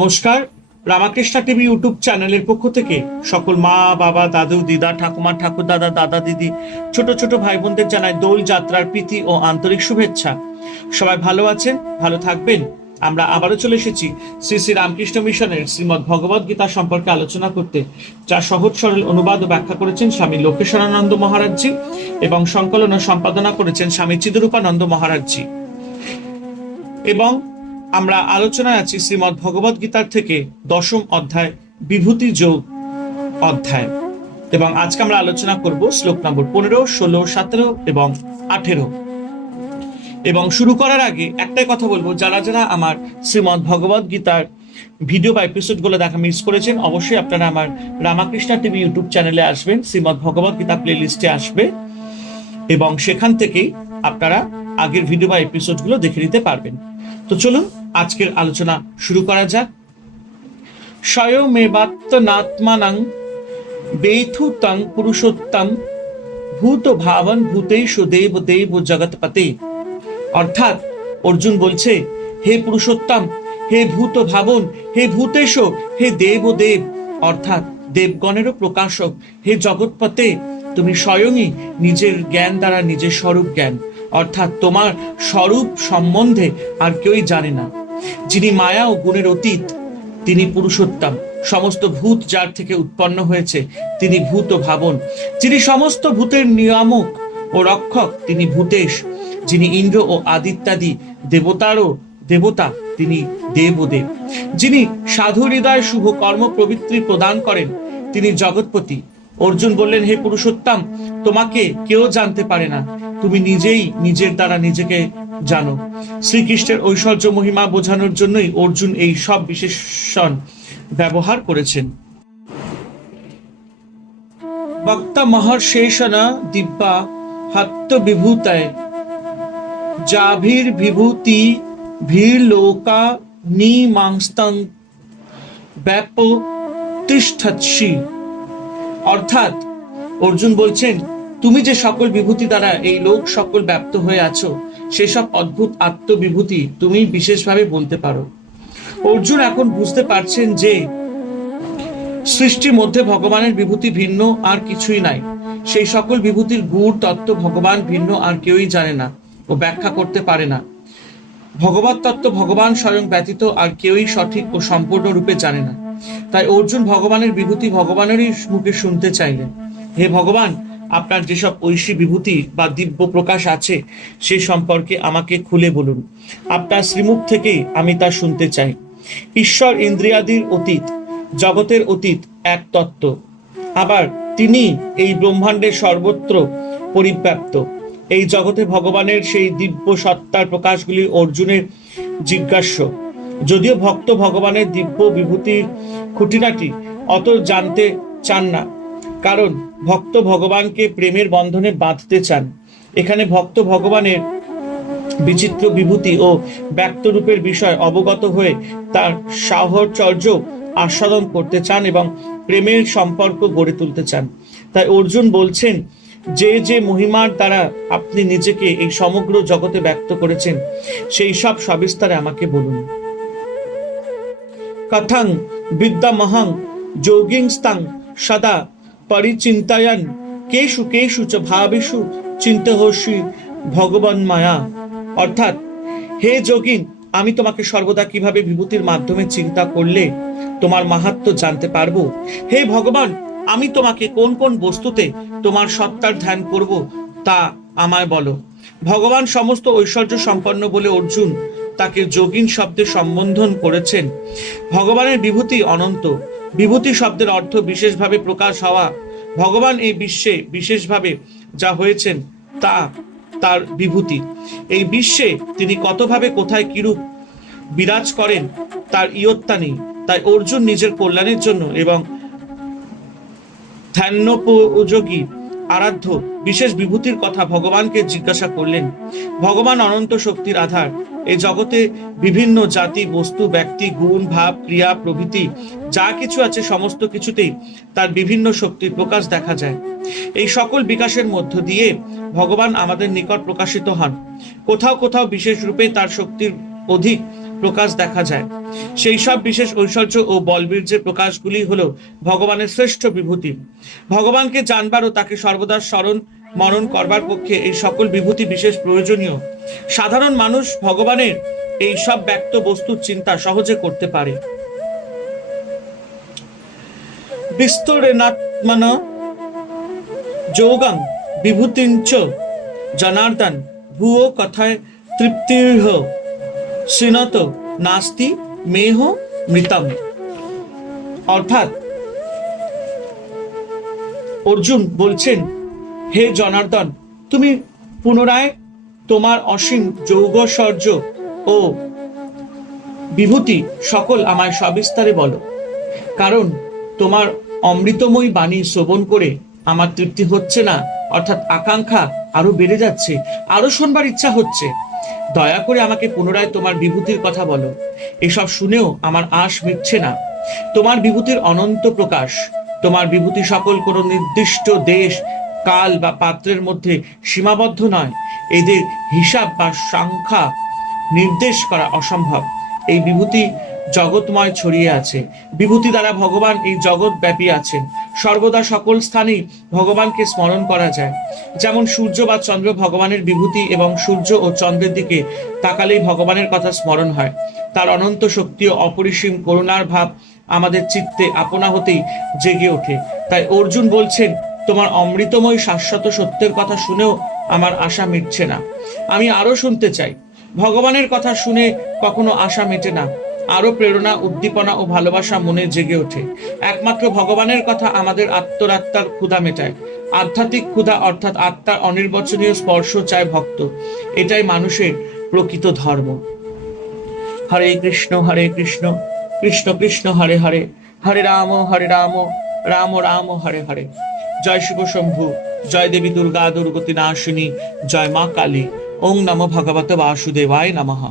নমস্কার। Ramakrishna TV YouTube চ্যানেলের পক্ষ থেকে সকল মা বাবা দাদু দিদা ঠাকুমা ঠাকুর দাদা দাদা দিদি ছোট ছোট ভাই বোনদের জানাই দোল যাত্রার প্রীতি ও আন্তরিক শুভেচ্ছা। সবাই ভালো আছেন, ভালো থাকবেন। আমরা আবারও চলে এসেছি শ্রী শ্রী রামকৃষ্ণ মিশনের শ্রীমদ্ ভগবদ গীতা সম্পর্কে আলোচনা করতে, যা সহজ সরল অনুবাদ ও ব্যাখ্যা করেছেন স্বামী লোকেশ্বরানন্দ মহারাজজি এবং সংকলন ও সম্পাদনা করেছেন স্বামী চিদরূপানন্দ মহারাজজি। এবং আমরা আলোচনায় আছি শ্রীমদ্ ভগবদ গীতার থেকে 10ম অধ্যায় বিভূতি যোগ অধ্যায়, এবং আজকে আমরা আলোচনা করব শ্লোক নম্বর 15, 16, 17 এবং 18। এবং শুরু করার আগে একটাই কথা বলবো, যারা যারা আমার শ্রীমদ্ ভগবদ গীতার ভিডিও বা এপিসোডগুলো দেখা মিস করেছেন, অবশ্যই আপনারা আমার রামাকৃষ্ণা টিভি ইউটিউব চ্যানেলে আসবেন, শ্রীমদ্ ভগবদ গীতা প্লে লিস্টে আসবে এবং সেখান থেকেই আপনারা আগের ভিডিও বা এপিসোডগুলো দেখে নিতে পারবেন। তো চলুন আজকের আলোচনা শুরু করা যাক। স্বয়মেবাত্মনাত্মানং বেথুতং পুরুষোত্তম ভূত ভাবন ভূতেষু দেব দেব জগৎপতে। অর্থাৎ অর্জুন বলছে, হে পুরুষোত্তম, হে ভূত ভাবন, হে ভূতেশ, হে দেব দেব, অর্থাৎ দেবগণেরও প্রকাশক, হে জগৎপতে, তুমি স্বয়ংই নিজের জ্ঞান দ্বারা নিজের স্বরূপ জ্ঞান, অর্থাৎ তোমার স্বরূপ সম্বন্ধে আর কেউই জানে না। যিনি মায়া ও গুণের অতীত তিনি পুরুষোত্তম। সমস্ত ভূত যার থেকে উৎপন্ন হয়েছে তিনি ভূত ভাবন। যিনি সমস্ত ভূতের নিয়ামক ও রক্ষক তিনি ভূতেশ। যিনি ইন্দ্র ও আদিত্যাদি দেবতারও দেবতা তিনি দেবদেব। যিনি সাধু হৃদয় শুভ কর্ম প্রবৃত্তি প্রদান করেন তিনি জগৎপতি। অর্জুন বললেন, হে পুরুষোত্তম, তোমাকে কেউ জানতে পারে না, তুমি নিজেই নিজের দ্বারা নিজেকে জানো। শ্রীকৃষ্ণের ঐশ্বর্য মহিমা বোঝানোর জন্যই অর্জুন এই সব বিশেষণ ব্যবহার করেছেন। বক্তা মহর্ষেষণা দিব্যা হত্য বিভূতায় জাভির বিভূতি ভীর লোকা নিমাংস্তং ব্যাপতিষ্ঠৎসি। অর্থাৎ অর্জুন বলছেন, তুমি যে সকল বিভূতি দ্বারা এই লোক সকল ব্যাপ্ত হয়ে আছো, সেসব অদ্ভুত আত্মবিভূতি তুমি বিশেষভাবে বলতে পারো। অর্জুন এখন বুঝতে পারছেন যে সৃষ্টির মধ্যে ভগবানের বিভূতি ভিন্ন আর কিছুই নাই। সেই সকল বিভূতির গূঢ় তত্ত্ব ভগবান ভিন্ন আর কেউই জানে না ও ব্যাখ্যা করতে পারে না। ভগবত তত্ত্ব ভগবান স্বয়ং ব্যতীত আর কেউই সঠিক ও সম্পূর্ণ রূপে জানে না। তাই অর্জুন ভগবানের বিভূতি ভগবানেরই মুখে শুনতে চাইলেন। হে ভগবান, আপনার যেসব ঐশী বিভূতি বা দিব্য প্রকাশ আছে সে সম্পর্কে আমাকে খুলে বলুন। আপনার শ্রীমুখ থেকেই আমি তা শুনতে চাই। ঈশ্বর ইন্দ্রিয়াদির অতীত, জগতের অতীত এক তত্ত্ব, আবার তিনি এই ব্রহ্মাণ্ডের সর্বত্র পরিব্যাপ্ত। এই জগতে ভগবানের সেই দিব্য সত্তার প্রকাশগুলি অর্জুনের জিজ্ঞাস্য। যদিও ভক্ত ভগবানের দিব্য বিভূতির খুঁটিনাটি অত জানতে চান না, কারণ ভক্ত ভগবানকে প্রেমের বন্ধনে বাঁধতে চান। এখানে ভক্ত ভগবানের বিচিত্র বিভূতি ও ব্যক্ত রূপের বিষয় অবগত হয়ে তার সাহচর্য আস্বাদন করতে চান এবং প্রেমের সম্পর্ক গড়ে তুলতে চান। তাই অর্জুন বলছেন, যে যে মহিমার দ্বারা আপনি নিজেকে এই সমগ্র জগতে ব্যক্ত করেছেন সেই সব সবিস্তারে আমাকে বলুন। কথং বিদ্যামহং যোগিংস্তাং সদা পরিচিন্তয়ন কেষু কেষু চ ভাবেষু চিন্তহসি ভগবান মায়া। অর্থাৎ, হে যোগিন, আমি তোমাকে সর্বদা কিভাবে বিভূতির মাধ্যমে চিন্তা করলে তোমার মাহাত্ম্য জানতে পারবো। হে ভগবান, আমি তোমাকে কোন কোন বস্তুতে তোমার সত্তার ধ্যান করব তা আমায় বলো। ভগবান সমস্ত ঐশ্বর্য সম্পন্ন বলে অর্জুন তাকে যোগিন শব্দে সম্বোধন করেছেন। ভগবানের বিভূতি অনন্ত। বিভূতি শব্দের অর্থ বিশেষভাবে প্রকাশ হওয়া। ভগবান এই বিশ্বে বিশেষভাবে যা হয়েছেন তা তার বিভূতি। এই বিশ্বে তিনি কতভাবে কোথায় কিরূপ বিরাজ করেন তার ইয়ত্তা নেই। তাই অর্জুন নিজের কল্যাণের জন্য এবং ধ্যানোপযোগী আরাধ্য বিশেষ বিভূতির কথা ভগবানকে জিজ্ঞাসা করলেন। ভগবান অনন্ত শক্তির আধার। এই জগতে বিভিন্ন জাতি, বস্তু, ব্যক্তি, গুণ, ভাব, ক্রিয়া প্রভৃতি যা কিছু আছে সমস্ত কিছুতেই তার বিভিন্ন শক্তির প্রকাশ দেখা যায়। এই সকল বিকাশের মধ্য দিয়ে ভগবান আমাদের নিকট প্রকাশিত হন। কোথাও কোথাও বিশেষ রূপে তার শক্তির অধিক প্রকাশ দেখা যায়। সেই সব বিশেষ ঐশ্বর্য ও বলবীর্যের প্রকাশগুলি হলো ভগবানের শ্রেষ্ঠ বিভূতি। ভগবানকে জানবার ও তাকে সর্বদা স্মরণ মনন করবার পক্ষে এই সকল বিভূতি বিশেষ প্রয়োজনীয়। সাধারণ মানুষ ভগবানের এই সব ব্যক্ত বস্তুর চিন্তা সহজে করতে পারে। বিস্তরেণাত্মন যোগং বিভূতিঞ্চ জনার্দন ভুয়ো কথায় তৃপ্তির্হ শ্রীনত নাস্তি মেহ মৃতম। অর্থাৎ অর্জুন বলছেন, হে জনার্দন, তুমি পুনরায় তোমার অসীম যৌগশৌর্য ও বিভূতি সকল আমায় সবিস্তারে বলো, কারণ তোমার অমৃতময়ী বাণী শ্রবণ করে আমার তৃপ্তি হচ্ছে না, অর্থাৎ আকাঙ্ক্ষা আরো বেড়ে যাচ্ছে, আরো শুনবার ইচ্ছা হচ্ছে। দয়া করে আমাকে পুনরায় তোমার বিভূতির কথা বলো। এসব শুনেও আমার আশ মিটছে না। তোমার বিভূতির অনন্ত প্রকাশ, তোমার বিভূতি সকল কোনো নির্দিষ্ট দেশ, কাল বা পাত্রের মধ্যে সীমাবদ্ধ নয়। এদের হিসাব বা সংখ্যা নির্দেশ করা অসম্ভব। এই বিভূতি জগৎময় ছড়িয়ে আছে। বিভূতি দ্বারা ভগবান এই জগৎ ব্যাপী আছেন। সর্বদা সকল স্থানেই ভগবানকে স্মরণ করা যায়। যেমন সূর্য বা চন্দ্র ভগবানের বিভূতি, এবং সূর্য ও চন্দ্রের দিকে তাকালেই ভগবানের কথা স্মরণ হয়। তার অনন্ত শক্তি ও অপরিসীম করুণার ভাব আমাদের চিত্তে আপনা হতেই জেগে ওঠে। তাই অর্জুন বলছেন, তোমার অমৃতময় শাশ্বত সত্যের কথা শুনেও আমার আশা মিটছে না। আমি আরো শুনতে চাই। ভগবানের কথা শুনে কখনো আশা মেটে না, আরো প্রেরণা, উদ্দীপনা ও ভালোবাসা মনে জেগে ওঠে। একমাত্র ভগবানের কথা আমাদের আত্মরাত্মার ক্ষুধা মেটায়। আধ্যাত্মিক ক্ষুধা, অর্থাৎ আত্মার অনির্বচনীয় স্পর্শ চায় ভক্ত। এটাই মানুষের প্রকৃত ধর্ম। হরে কৃষ্ণ কৃষ্ণ কৃষ্ণ হরে হরে, হরে রাম রাম রাম হরে হরে। জয় শিব শম্ভু, জয় দেবী দুর্গা দুর্গতি নাশিনী, জয় মা কালী। ওং নমো ভগবতে বাসুদেবায় নমঃ।